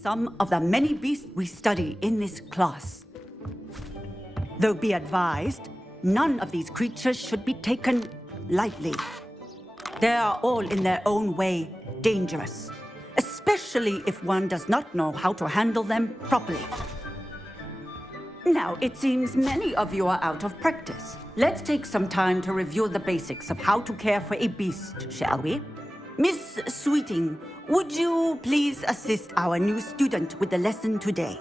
some of the many beasts we study in this class. Though be advised, none of these creatures should be taken lightly. They are all in their own way dangerous, especially if one does not know how to handle them properly. Now, it seems many of you are out of practice. Let's take some time to review the basics of how to care for a beast, shall we? Miss Sweeting, would you please assist our new student with the lesson today?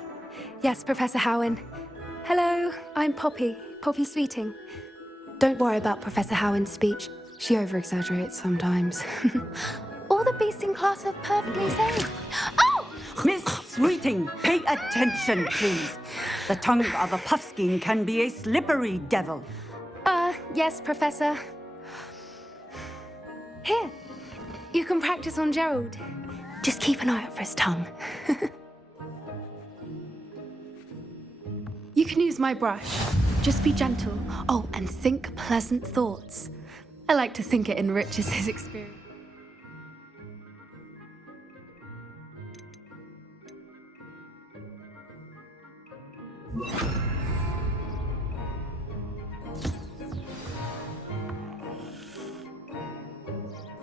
Yes, Professor Howen. Hello, I'm Poppy Sweeting. Don't worry about Professor Howen's speech. She over-exaggerates sometimes. All the beasts in class are perfectly safe. Oh! Miss Sweeting, pay attention, please. The tongue of a puffskein can be a slippery devil. Yes, Professor. Here, you can practice on Gerald. Just keep an eye out for his tongue. You can use my brush. Just be gentle. Oh, and think pleasant thoughts. I like to think it enriches his experience.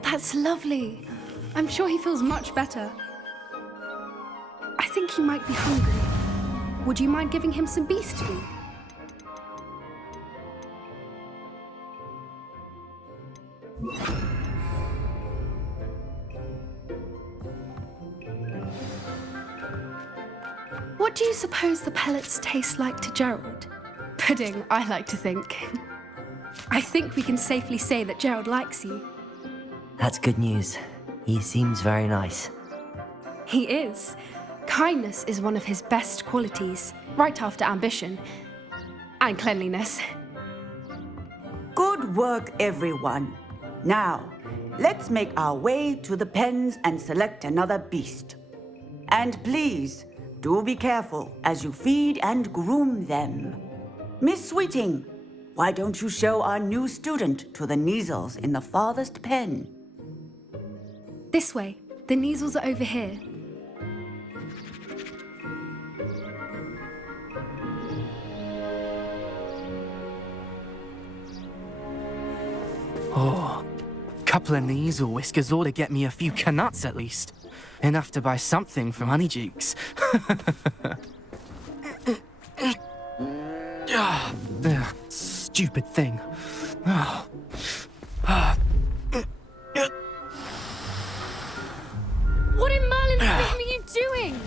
That's lovely. I'm sure he feels much better. I think he might be hungry. Would you mind giving him some beast food? What do you suppose the pellets taste like to Gerald? Pudding, I like to think. I think we can safely say that Gerald likes you. That's good news. He seems very nice. He is. Kindness is one of his best qualities, right after ambition. And cleanliness. Good work, everyone. Now, let's make our way to the pens and select another beast. And please, do be careful as you feed and groom them. Miss Sweeting, why don't you show our new student to the Neasels in the farthest pen? This way. The Neasels are over here. Oh, couple of Neasel whiskers ought to get me a few canuts at least. Enough to buy something from Honeydukes. Stupid thing. What in Merlin's name are you doing?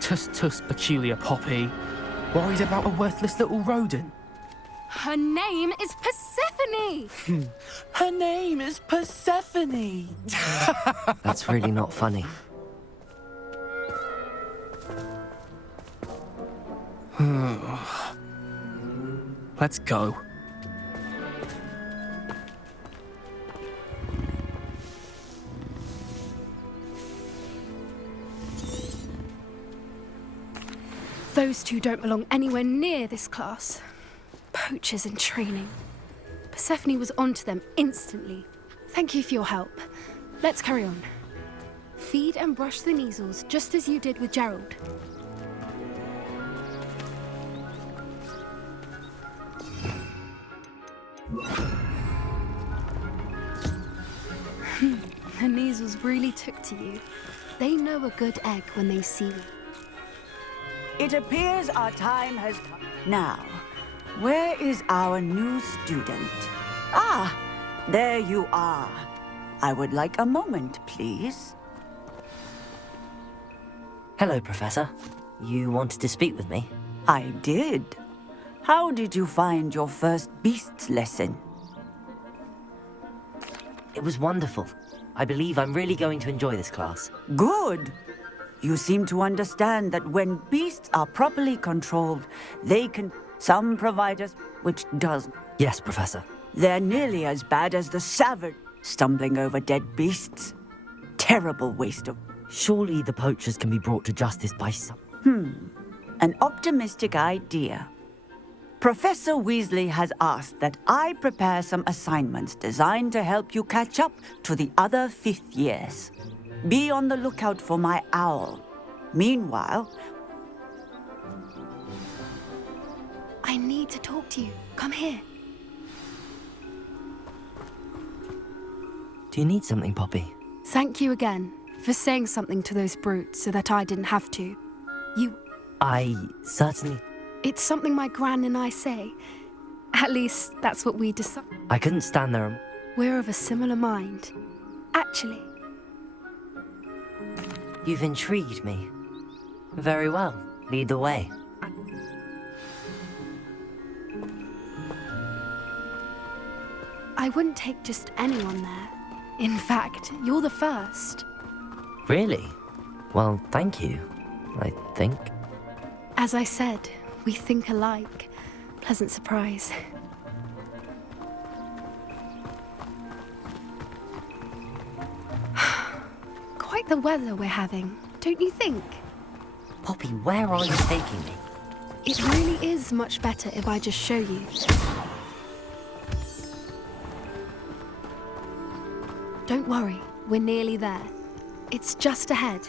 Tuss, peculiar Poppy. Worried about a worthless little rodent. Her name is Persephone! Her name is Persephone! That's really not funny. Let's go. Those two don't belong anywhere near this class. Poachers in training. Persephone was onto them instantly. Thank you for your help. Let's carry on. Feed and brush the Neasels just as you did with Gerald. The Neasels really took to you. They know a good egg when they see you. It appears our time has come. Now, where is our new student? Ah, there you are. I would like a moment, please. Hello, Professor. You wanted to speak with me? I did. How did you find your first beasts lesson? It was wonderful. I believe I'm really going to enjoy this class. Good. You seem to understand that when beasts are properly controlled, they can... Some providers, which does... Yes, Professor. They're nearly as bad as the savage stumbling over dead beasts. Terrible waste of... Surely the poachers can be brought to justice by some... An optimistic idea. Professor Weasley has asked that I prepare some assignments designed to help you catch up to the other fifth years. Be on the lookout for my owl. Meanwhile, I need to talk to you. Come here. Do you need something, Poppy? Thank you again for saying something to those brutes so that I didn't have to. I certainly... It's something my gran and I say. At least, that's what we decide. I couldn't stand there and... We're of a similar mind. Actually, You've intrigued me. Very well. Lead the way. I wouldn't take just anyone there. In fact, you're the first. Really? Well, thank you, I think. As I said, we think alike. Pleasant surprise. Quite the weather we're having, don't you think? Poppy, where are you taking me? It really is much better if I just show you. Don't worry, we're nearly there. It's just ahead.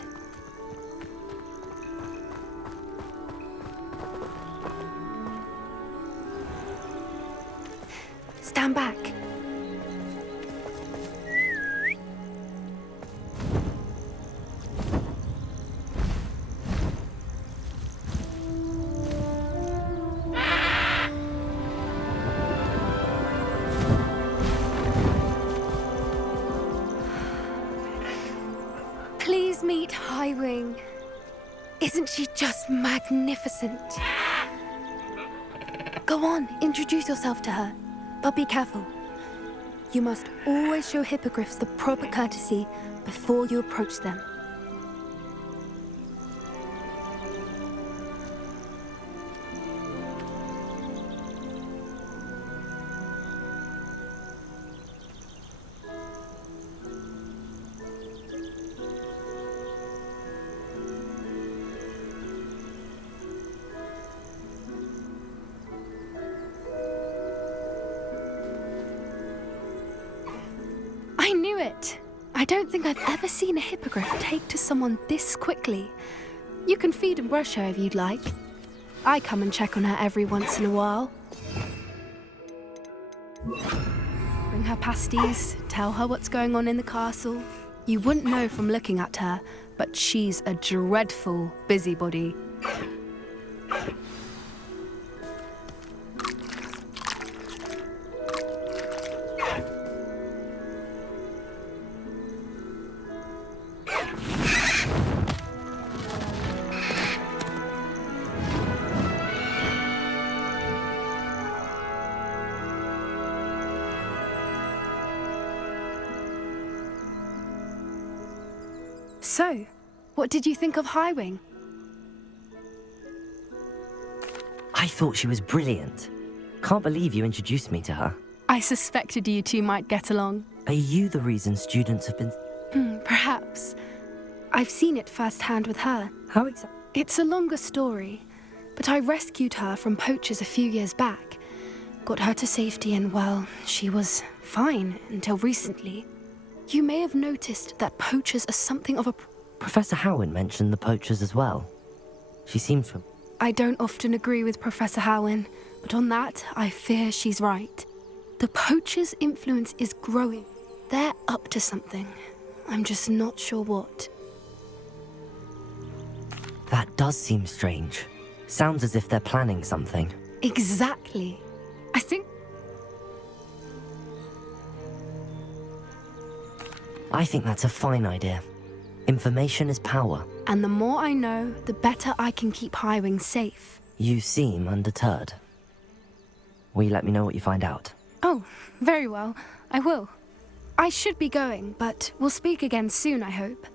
Stand back. Please meet Highwing. Isn't she just magnificent? Go on, introduce yourself to her. But be careful. You must always show hippogriffs the proper courtesy before you approach them. I knew it! I don't think I've ever seen a hippogriff take to someone this quickly. You can feed and brush her if you'd like. I come and check on her every once in a while. Bring her pasties, tell her what's going on in the castle. You wouldn't know from looking at her, but she's a dreadful busybody. So, what did you think of Highwing? I thought she was brilliant. Can't believe you introduced me to her. I suspected you two might get along. Are you the reason students have been... Perhaps. I've seen it firsthand with her. How exactly? It's a longer story, but I rescued her from poachers a few years back. Got her to safety and, well, she was fine until recently. You may have noticed that poachers are something of a... Professor Howin mentioned the poachers as well. She seemed from... I don't often agree with Professor Howin, but on that, I fear she's right. The poachers' influence is growing. They're up to something. I'm just not sure what. That does seem strange. Sounds as if they're planning something. Exactly. I think... I think that's a fine idea. Information is power. And the more I know, the better I can keep Highwing safe. You seem undeterred. Will you let me know what you find out? Oh, very well. I will. I should be going, but we'll speak again soon, I hope.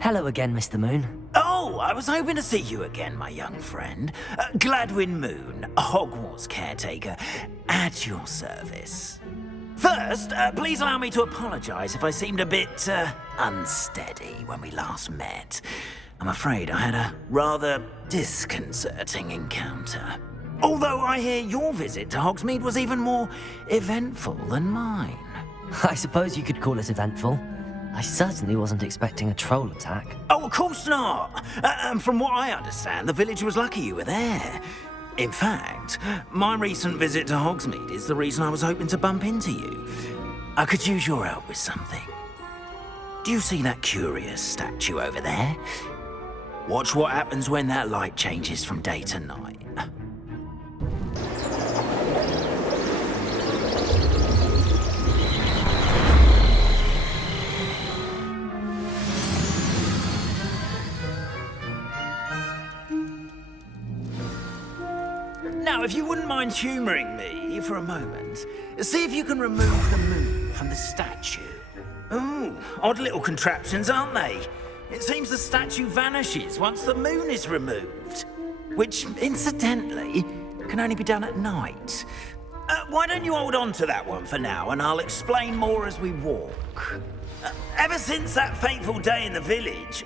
Hello again, Mr. Moon. Oh, I was hoping to see you again, my young friend. Gladwin Moon, Hogwarts caretaker, at your service. First, please allow me to apologize if I seemed a bit unsteady when we last met. I'm afraid I had a rather disconcerting encounter. Although I hear your visit to Hogsmeade was even more eventful than mine. I suppose you could call it eventful. I certainly wasn't expecting a troll attack. Oh, of course not. From what I understand, the village was lucky you were there. In fact, my recent visit to Hogsmeade is the reason I was hoping to bump into you. I could use your help with something. Do you see that curious statue over there? Watch what happens when that light changes from day to night. Now, if you wouldn't mind humouring me for a moment, see if you can remove the moon from the statue. Ooh, odd little contraptions, aren't they? It seems the statue vanishes once the moon is removed. Which, incidentally, can only be done at night. Why don't you hold on to that one for now, and I'll explain more as we walk. Ever since that fateful day in the village,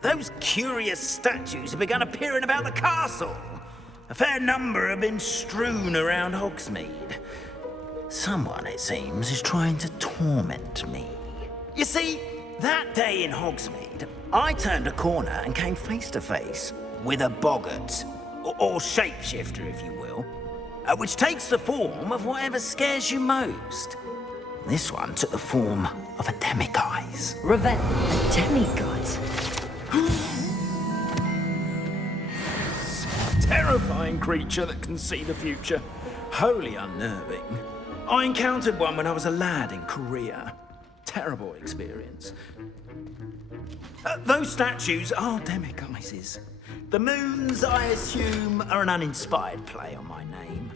those curious statues have begun appearing about the castle. A fair number have been strewn around Hogsmeade. Someone, it seems, is trying to torment me. You see, that day in Hogsmeade, I turned a corner and came face to face with a boggart, or shapeshifter, if you will, which takes the form of whatever scares you most. This one took the form of a demiguise. Revenge? A demiguise? Terrifying creature that can see the future. Wholly unnerving. I encountered one when I was a lad in Korea. Terrible experience. Those statues are demiguises. The moons, I assume, are an uninspired play on my name.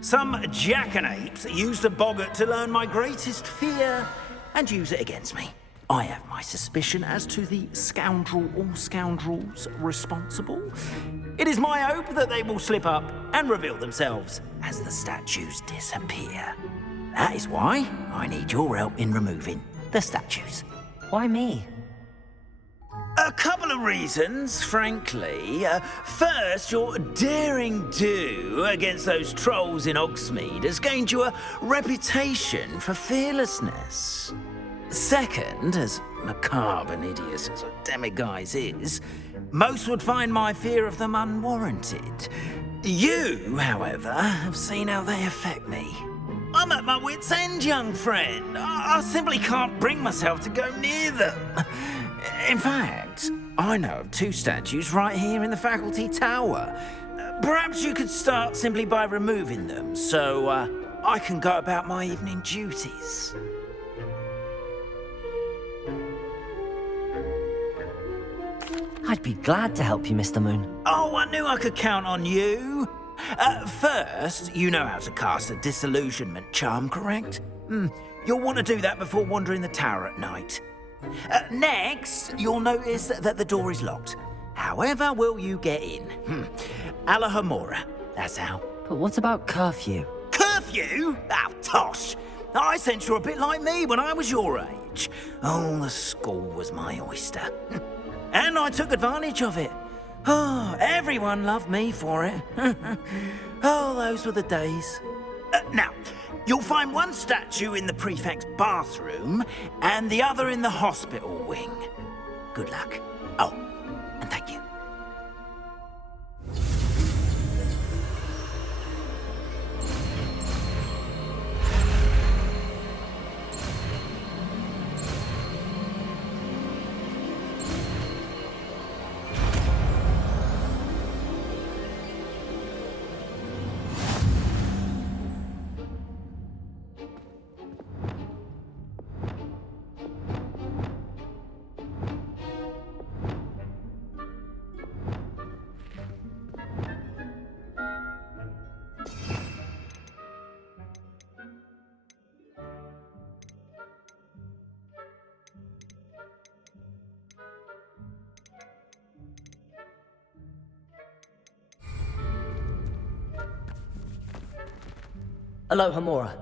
Some jackanapes used a boggart to learn my greatest fear and use it against me. I have my suspicion as to the scoundrel or scoundrels responsible. It is my hope that they will slip up and reveal themselves as the statues disappear. That is why I need your help in removing the statues. Why me? A couple of reasons, frankly. First, your daring do against those trolls in Hogsmeade has gained you a reputation for fearlessness. Second, as macabre and hideous as a demiguise is, most would find my fear of them unwarranted. You, however, have seen how they affect me. I'm at my wit's end, young friend. I simply can't bring myself to go near them. In fact, I know of two statues right here in the faculty tower. Perhaps you could start simply by removing them, so I can go about my evening duties. I'd be glad to help you, Mr. Moon. Oh, I knew I could count on you. First, you know how to cast a disillusionment charm, correct? You'll want to do that before wandering the tower at night. Next, you'll notice that the door is locked. However will you get in? Alahomora, that's how. But what about curfew? Curfew? Oh, tosh. I sense you're a bit like me when I was your age. Oh, the school was my oyster. And I took advantage of it. Oh, everyone loved me for it. Oh, those were the days. Now, you'll find one statue in the prefect's bathroom and the other in the hospital wing. Good luck. Oh, and thank you. Aloha Mora.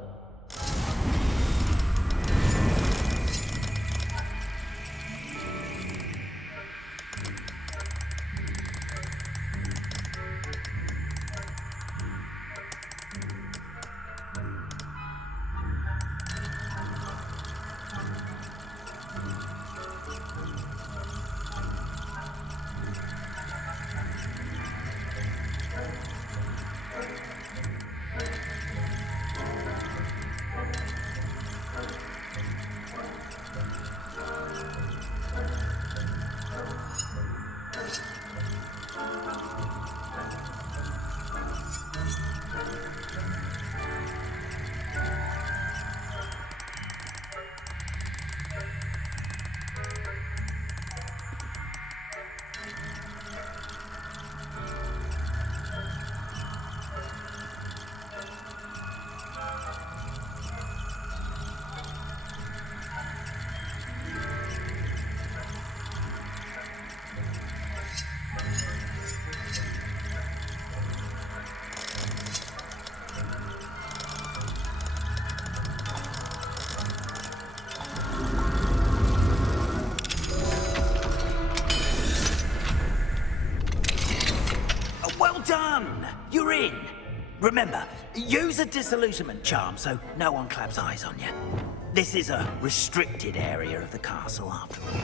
Well done! You're in. Remember, use a disillusionment charm so no one claps eyes on you. This is a restricted area of the castle, after all.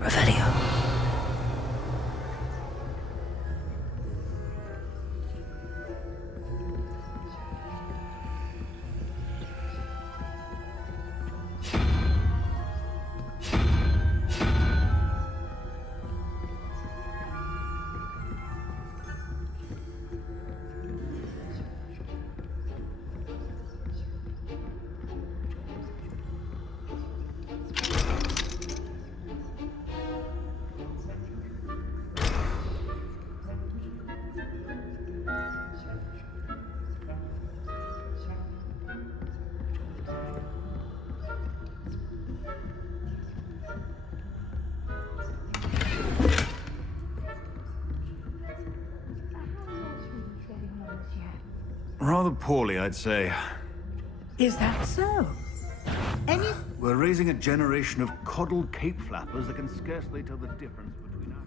Revelio. Rather poorly, I'd say. Is that so? Any... We're raising a generation of coddled cape flappers that can scarcely tell the difference between us.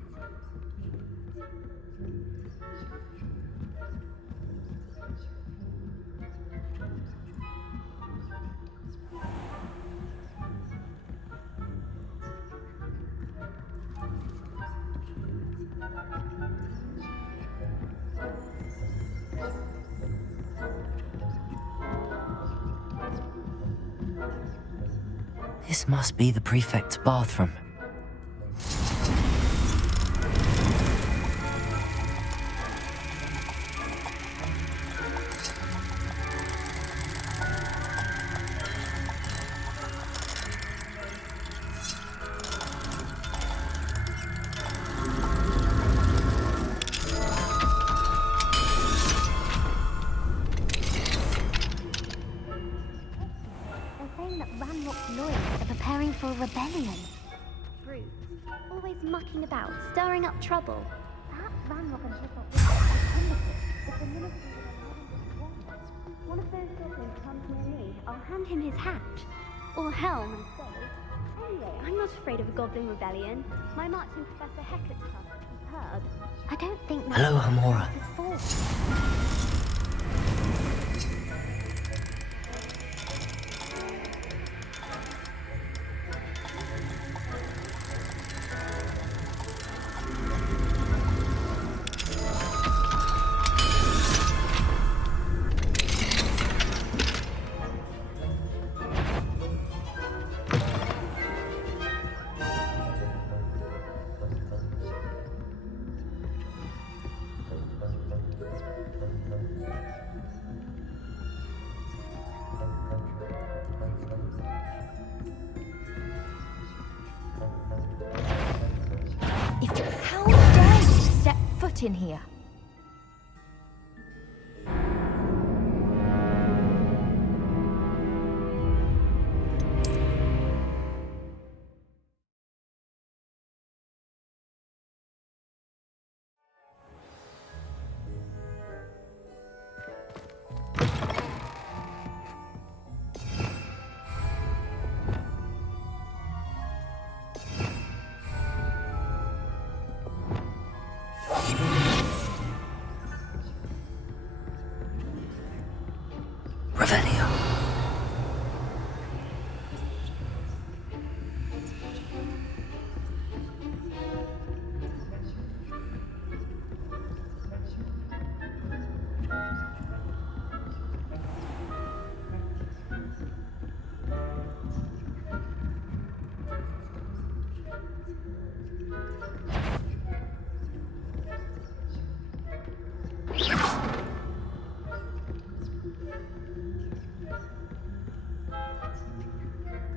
This must be the prefect's bathroom. For a rebellion. Brutes, always mucking about, stirring up trouble. Perhaps Ranrock and Hiccup if the ministry would allow them to one of those goblins comes near me, I'll hand him his hat. Or helm and say, anyway, I'm not afraid of a goblin rebellion. My marching Professor Hecat's class is heard. I don't think that Hello, Hamora. is false. quiet in here. Revelio.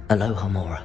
Aloha Mora.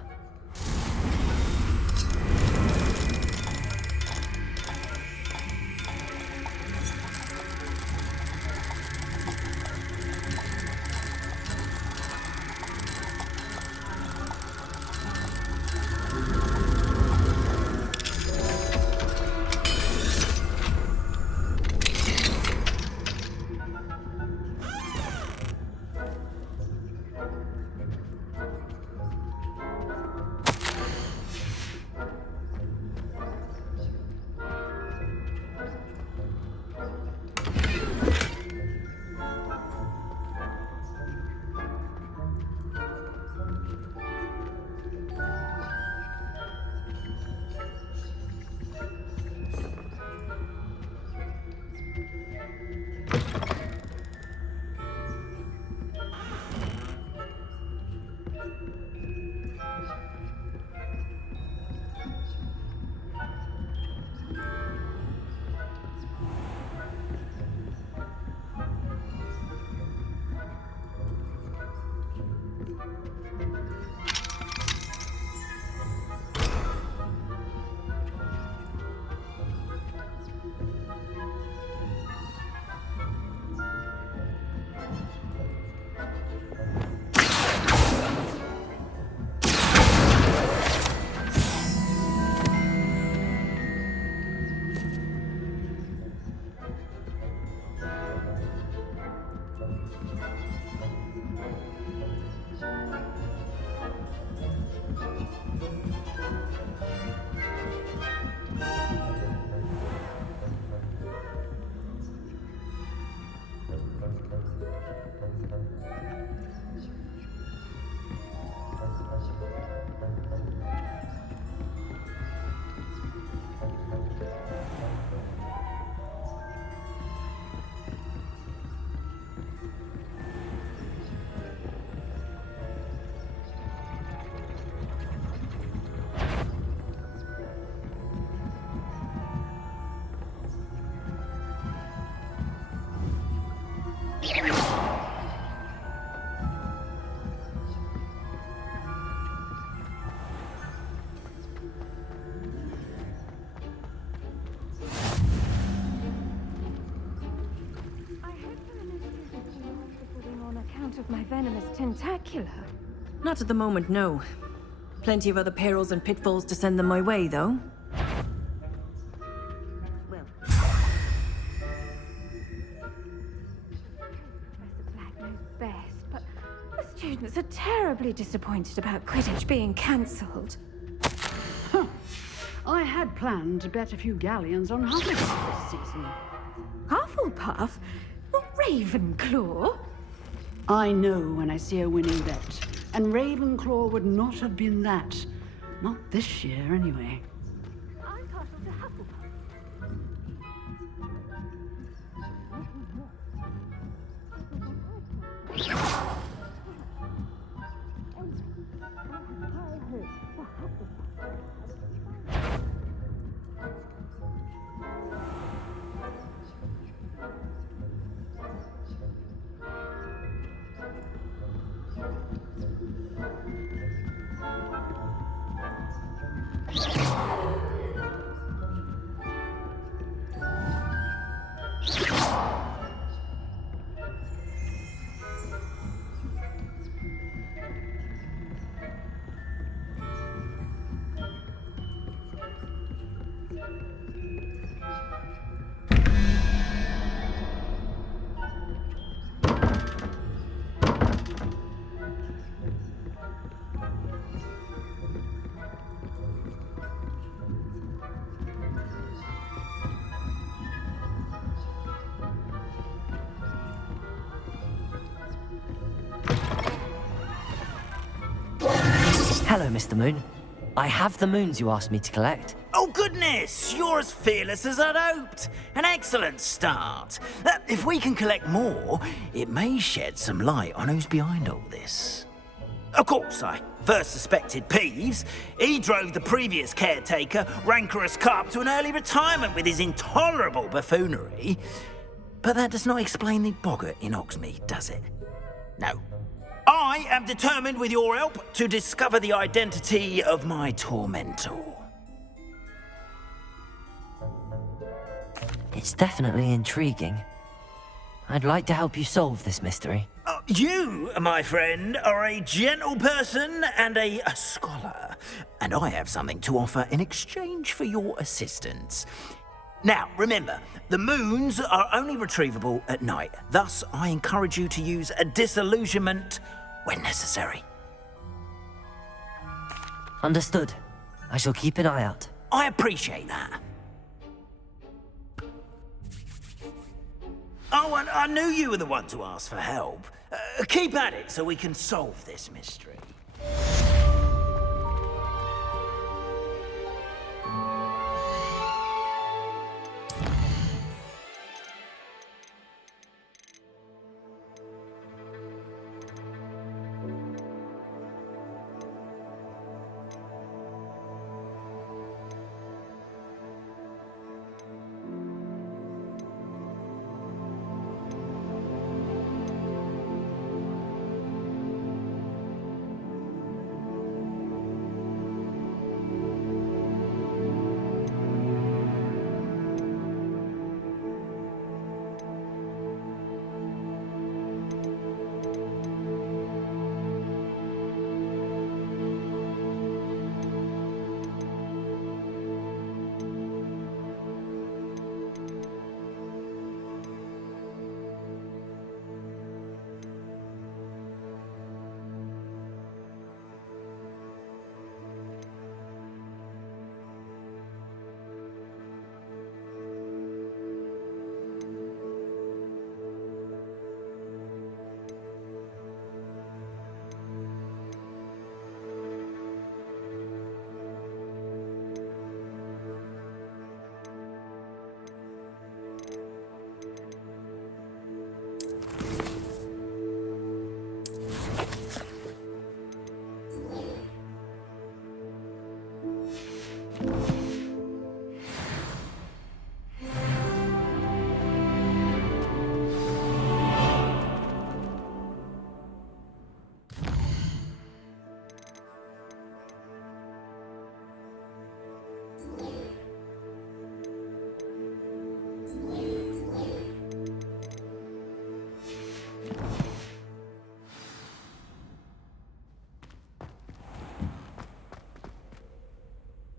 Of my venomous tentacular. Not at the moment, no. Plenty of other perils and pitfalls to send them my way, though. Well, Professor Black knows best, but the students are terribly disappointed about Quidditch being cancelled. I had planned to bet a few galleons on Hufflepuff this season. Hufflepuff? Not Ravenclaw? I know when I see a winning bet, and Ravenclaw would not have been that. Not this year, anyway. I'm partial to Hufflepuff. Hello, Mr. Moon. I have the moons you asked me to collect. Oh, goodness! You're as fearless as I'd hoped. An excellent start. If we can collect more, it may shed some light on who's behind all this. Of course, I first suspected Peeves. He drove the previous caretaker, Rancorous Carp, to an early retirement with his intolerable buffoonery. But that does not explain the boggart in Hogsmeade, does it? No. I am determined, with your help, to discover the identity of my tormentor. It's definitely intriguing. I'd like to help you solve this mystery. You, my friend, are a gentle person and a scholar, and I have something to offer in exchange for your assistance. Now, remember, the moons are only retrievable at night. Thus, I encourage you to use a disillusionment when necessary. Understood. I shall keep an eye out. I appreciate that. Oh, and I knew you were the one to ask for help. Keep at it so we can solve this mystery.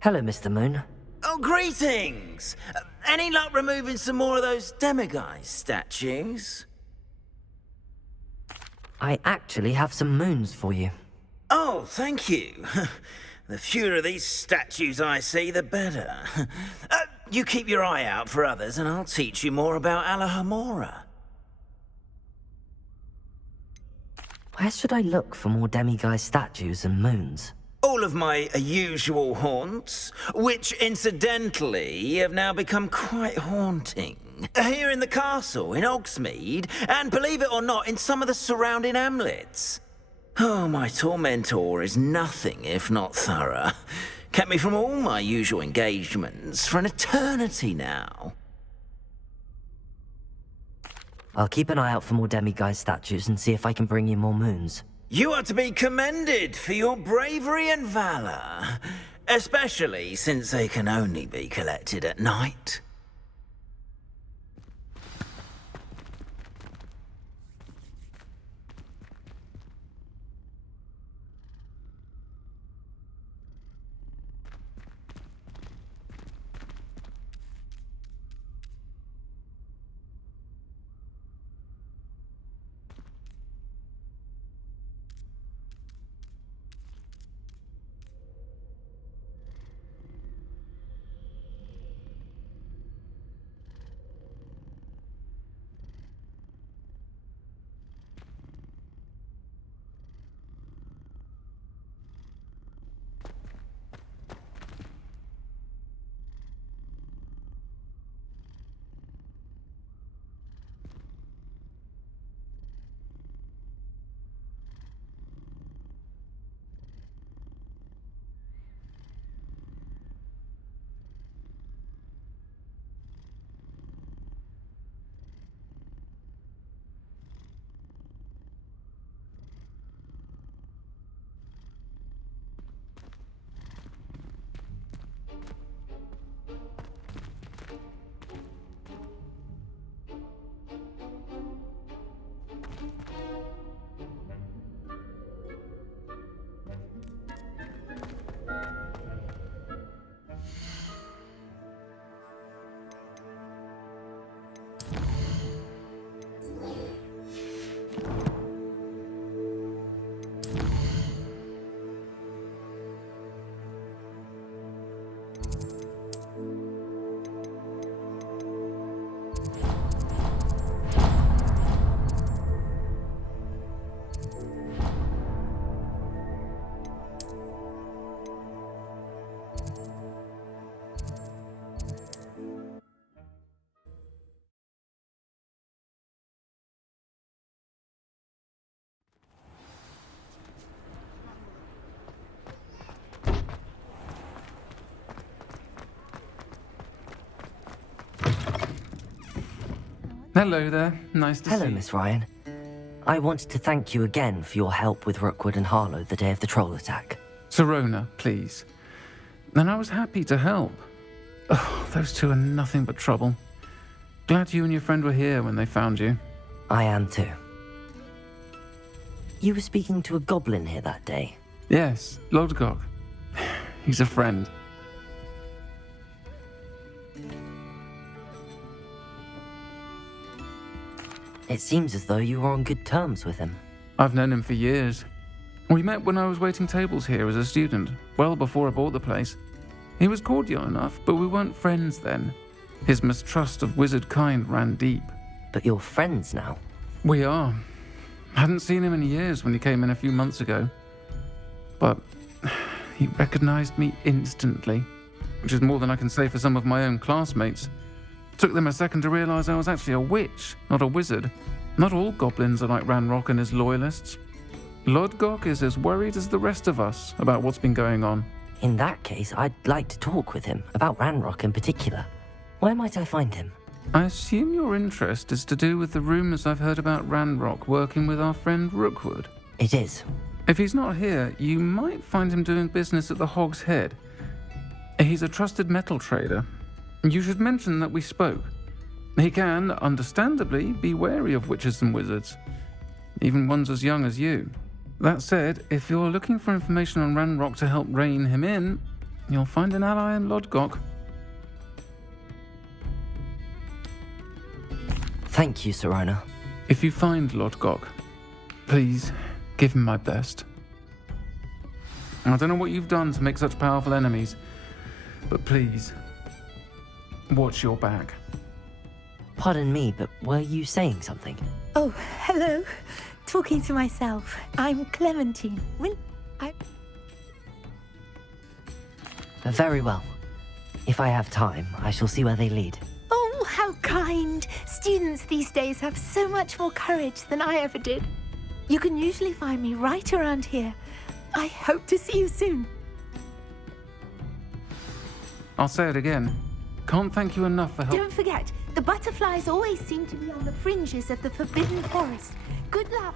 Hello, Mr. Moon. Oh, greetings! Any luck removing some more of those demiguise statues? I actually have some moons for you. Oh, thank you. The fewer of these statues I see, the better. You keep your eye out for others, and I'll teach you more about Alahamora. Where should I look for more demiguise statues and moons? All of my usual haunts, which incidentally have now become quite haunting. Here in the castle, in Hogsmeade, and believe it or not, in some of the surrounding hamlets. Oh, my tormentor is nothing if not thorough. Kept me from all my usual engagements for an eternity now. I'll keep an eye out for more demiguise statues and see if I can bring you more moons. You are to be commended for your bravery and valor, especially since they can only be collected at night. Hello there. Nice to see you. Hello, Miss Ryan. I wanted to thank you again for your help with Rookwood and Harlow the day of the troll attack. Sirona, please. And I was happy to help. Oh, those two are nothing but trouble. Glad you and your friend were here when they found you. I am too. You were speaking to a goblin here that day. Yes, Lodgok. He's a friend. It seems as though you were on good terms with him. I've known him for years. We met when I was waiting tables here as a student, well before I bought the place. He was cordial enough, but we weren't friends then. His mistrust of wizard kind ran deep. But you're friends now? We are. Hadn't seen him in years when he came in a few months ago. But he recognized me instantly, which is more than I can say for some of my own classmates. Took them a second to realize I was actually a witch, not a wizard. Not all goblins are like Ranrock and his loyalists. Lodgok is as worried as the rest of us about what's been going on. In that case, I'd like to talk with him, about Ranrock in particular. Where might I find him? I assume your interest is to do with the rumors I've heard about Ranrock working with our friend Rookwood. It is. If he's not here, you might find him doing business at the Hog's Head. He's a trusted metal trader. You should mention that we spoke. He can, understandably, be wary of witches and wizards, even ones as young as you. That said, if you're looking for information on Ranrock to help rein him in, you'll find an ally in Lodgok. Thank you, Sirona. If you find Lodgok, please give him my best. I don't know what you've done to make such powerful enemies, but please, watch your back. Pardon me, but were you saying something? Oh, hello. Talking to myself. I'm Clementine. Very well. If I have time, I shall see where they lead. Oh, how kind. Students these days have so much more courage than I ever did. You can usually find me right around here. I hope to see you soon. I'll say it again. Can't thank you enough for help. Don't forget, the butterflies always seem to be on the fringes of the Forbidden Forest. Good luck.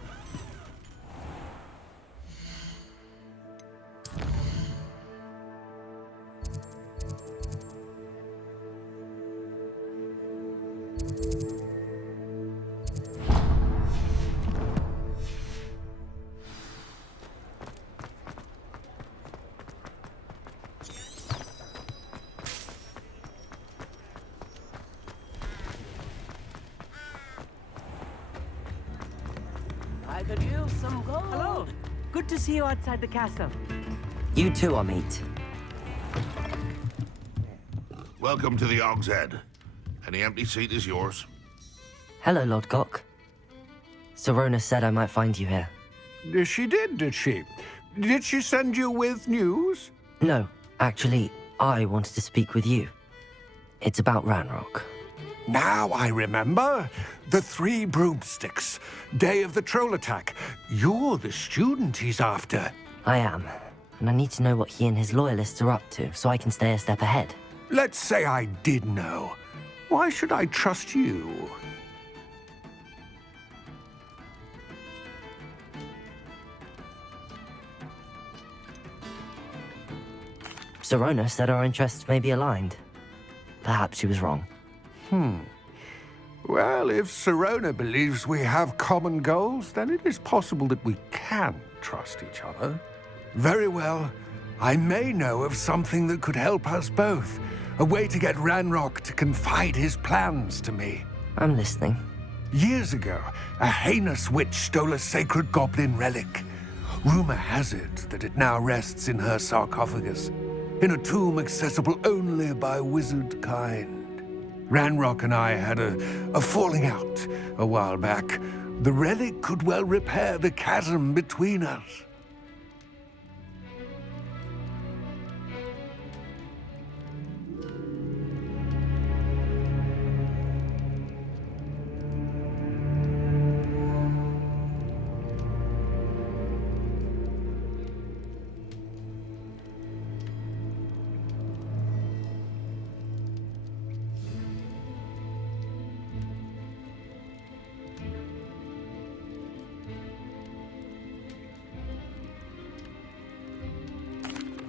I could use some gold. Hello. Good to see you outside the castle. You too, Amit. Welcome to the Hog's Head. Any empty seat is yours. Hello, Lodgok. Sirona said I might find you here. She did she? Did she send you with news? No, actually, I wanted to speak with you. It's about Ranrock. Now I remember. The 3 broomsticks. Day of the troll attack. You're the student he's after. I am, and I need to know what he and his loyalists are up to so I can stay a step ahead. Let's say I did know. Why should I trust you? Sirona said our interests may be aligned. Perhaps she was wrong. Well, if Sirona believes we have common goals, then it is possible that we can trust each other. Very well. I may know of something that could help us both. A way to get Ranrock to confide his plans to me. I'm listening. Years ago, a heinous witch stole a sacred goblin relic. Rumor has it that it now rests in her sarcophagus, in a tomb accessible only by wizard kind. Ranrock and I had a falling out a while back. The relic could well repair the chasm between us.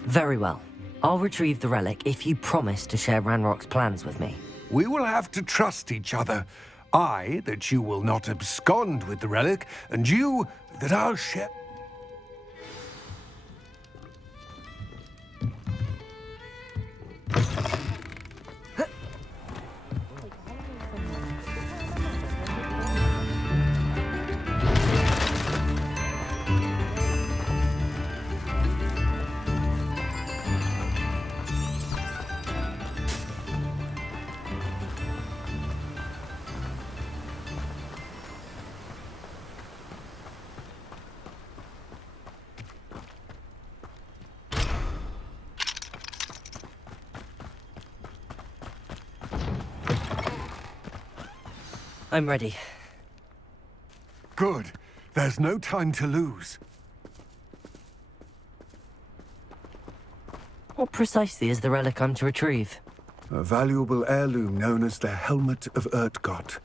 Very well. I'll retrieve the relic if you promise to share Ranrock's plans with me. We will have to trust each other. I, that you will not abscond with the relic, and you, that I'll share... I'm ready. Good. There's no time to lose. What precisely is the relic I'm to retrieve? A valuable heirloom known as the Helmet of Urtgott.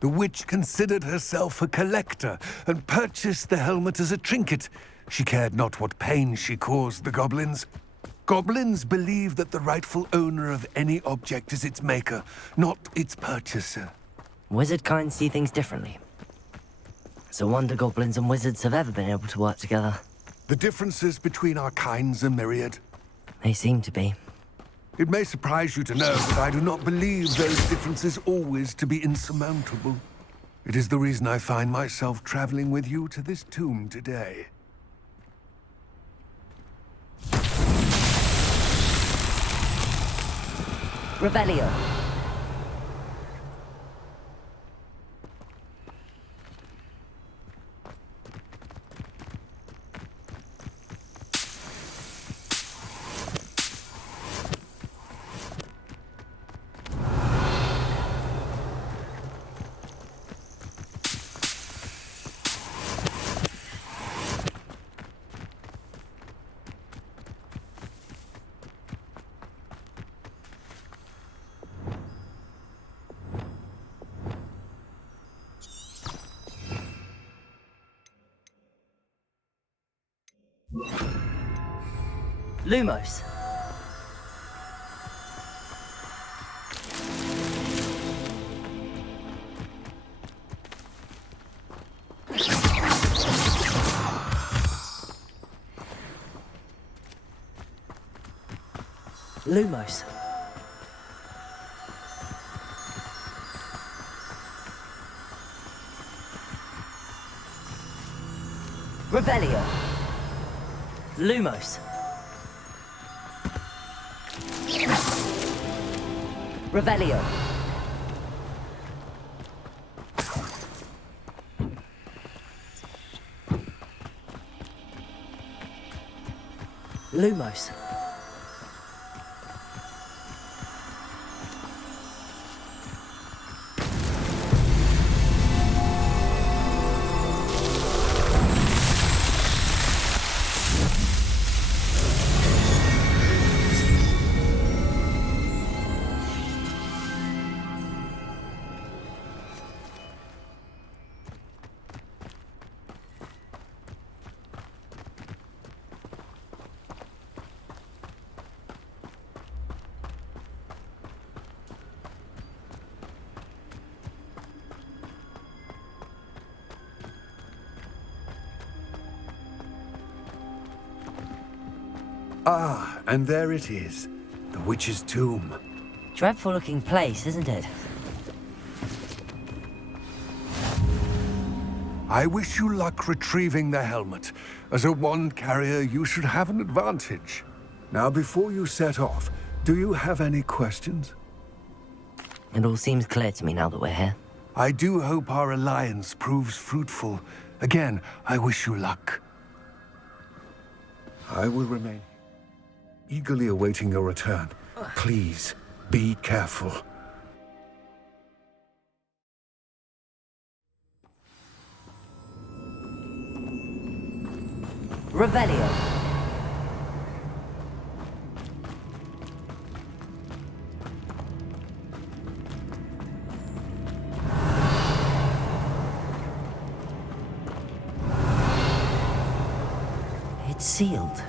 The witch considered herself a collector and purchased the helmet as a trinket. She cared not what pain she caused the goblins. Goblins believe that the rightful owner of any object is its maker, not its purchaser. Wizard kind see things differently. It's a wonder goblins and wizards have ever been able to work together. The differences between our kinds are myriad. They seem to be. It may surprise you to know that I do not believe those differences always to be insurmountable. It is the reason I find myself traveling with you to this tomb today. Revelio. Lumos. Lumos. Revelio. Lumos. Revelio. Lumos. Ah, and there it is. The witch's tomb. Dreadful looking place, isn't it? I wish you luck retrieving the helmet. As a wand carrier, you should have an advantage. Now, before you set off, do you have any questions? It all seems clear to me now that we're here. I do hope our alliance proves fruitful. Again, I wish you luck. I will remain eagerly awaiting your return. Please, be careful. Revelio. It's sealed.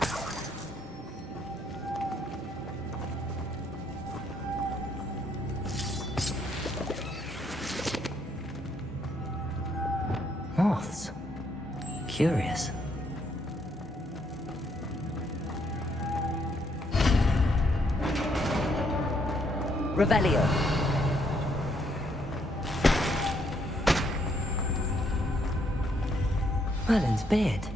moths. Curious. Revelio. Merlin's beard.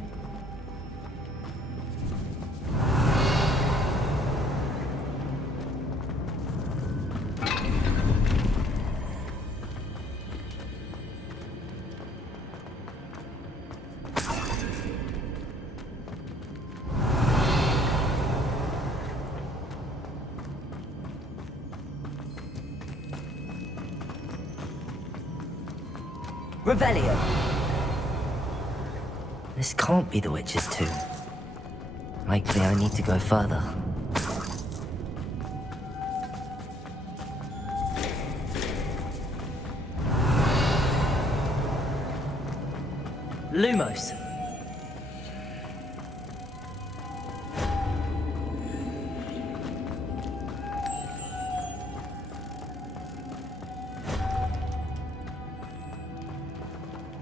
Revelio. This can't be the witch's tomb. Likely I need to go further. Lumos.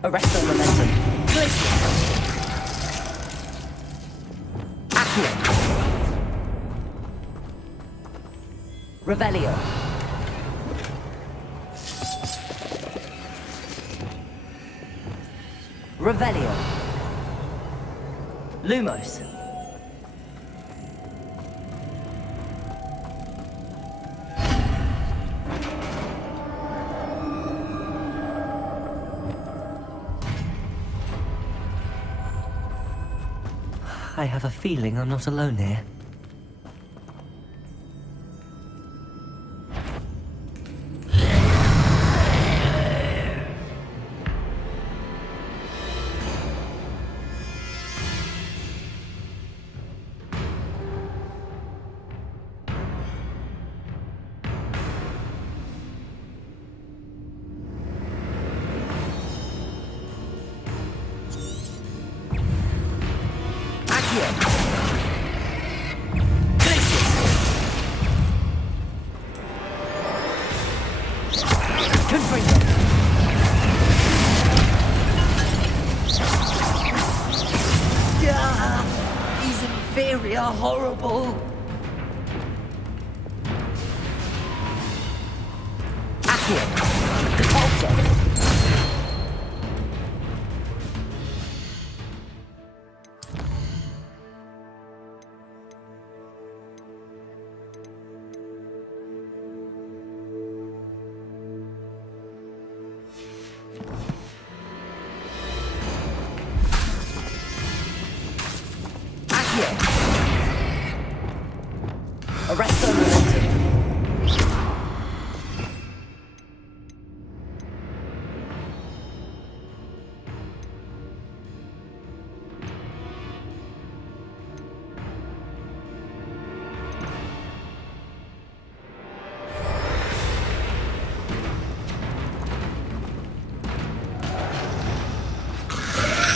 Arresto momentum. Accio. Revelio. Revelio. Lumos. I have a feeling I'm not alone here. These inferior, horrible. Accio. Depulso. Arresto momentum.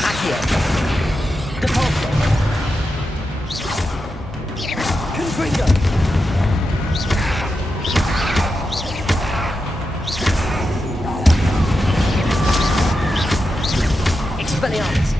Accio. Depulso. Confringo. Expelliarmus.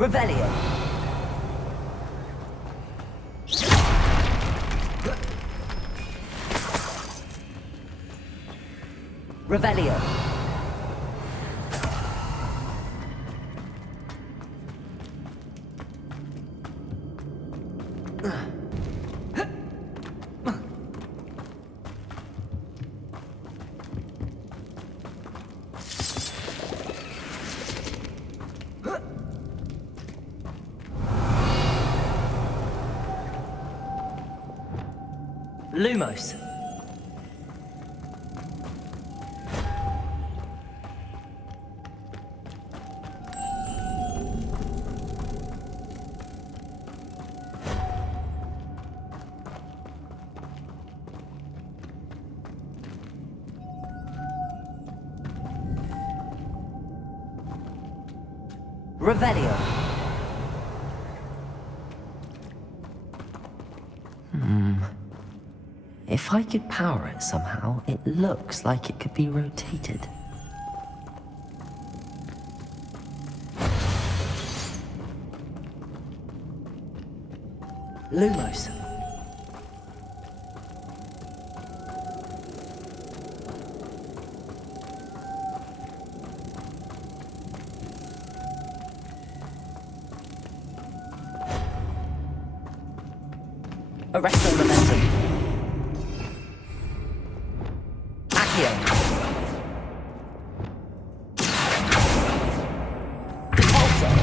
Revelio. Revelio. Lumos. Revelio. If I could power it somehow, it looks like it could be rotated. Lumos. Arresto momentum. Accio. Repulsor.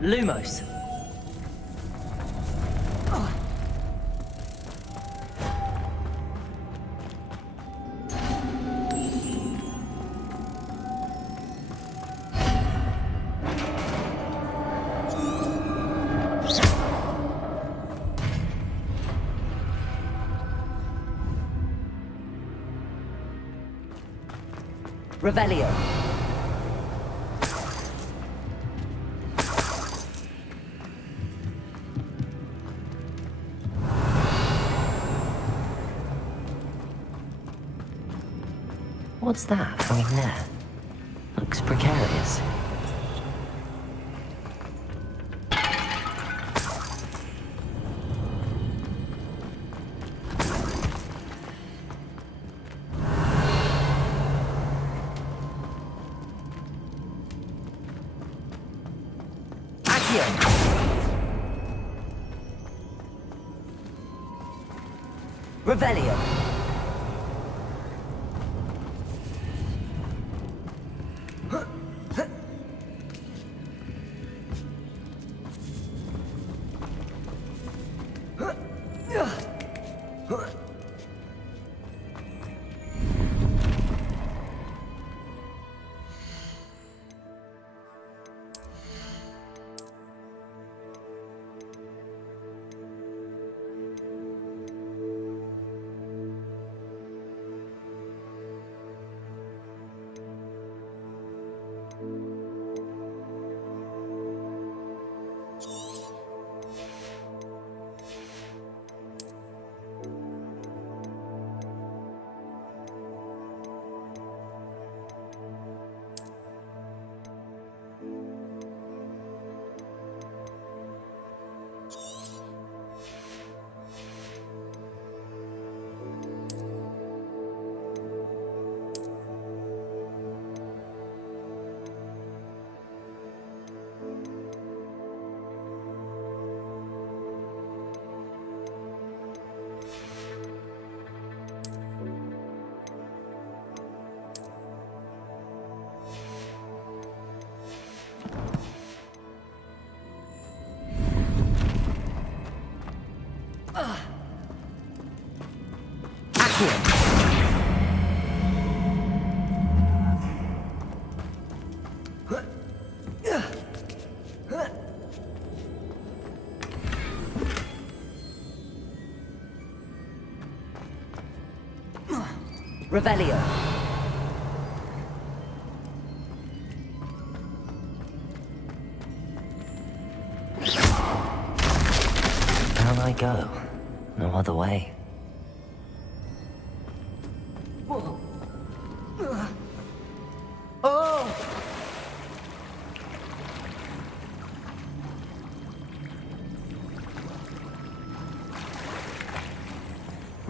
Lumos. Revelio. What's that hanging there? Looks precarious. Revelio. Revelio. Down I go. No other way.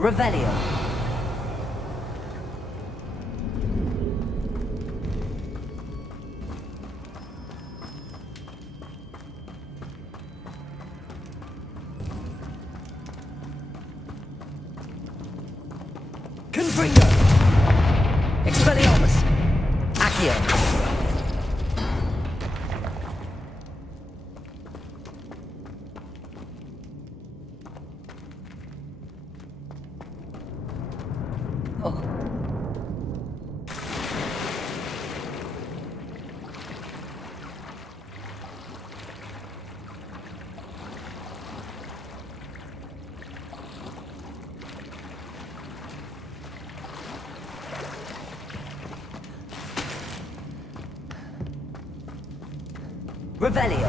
Revelio. Confringo. Expelliarmus. Accio. Revelio.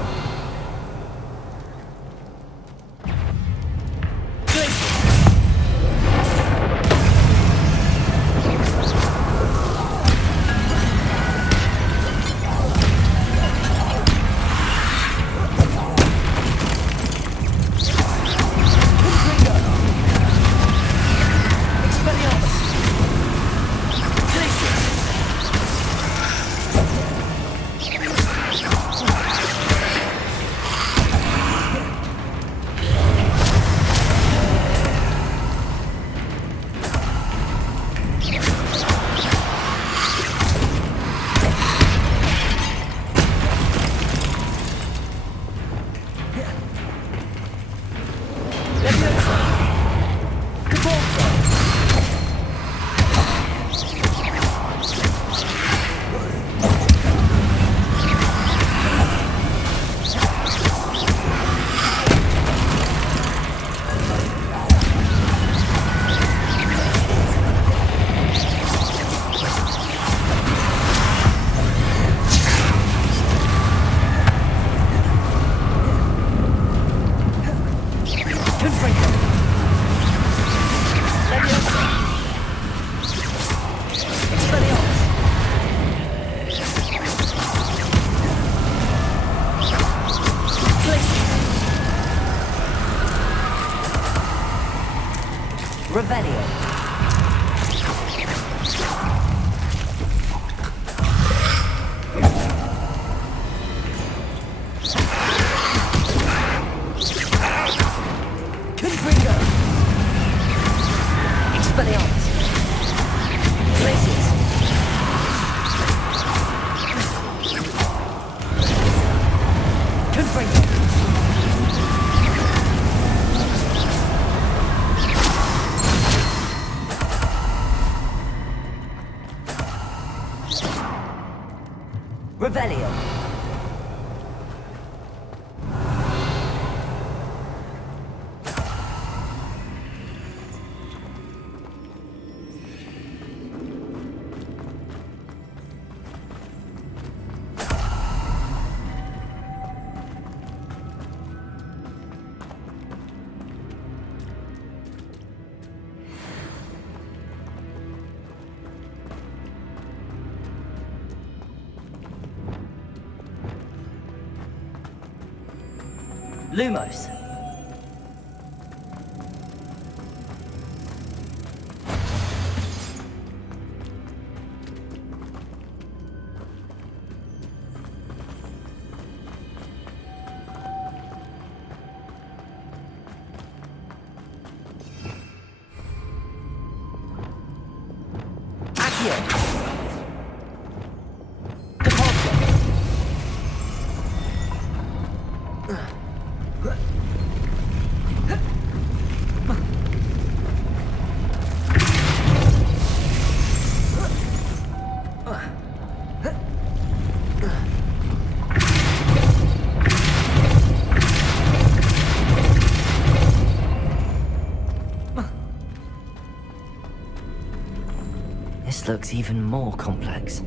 Revelio. Confringo. Expelliarmus. Glacius. Confringo. Revelio. Lumos. Accio. Departure. This looks even more complex.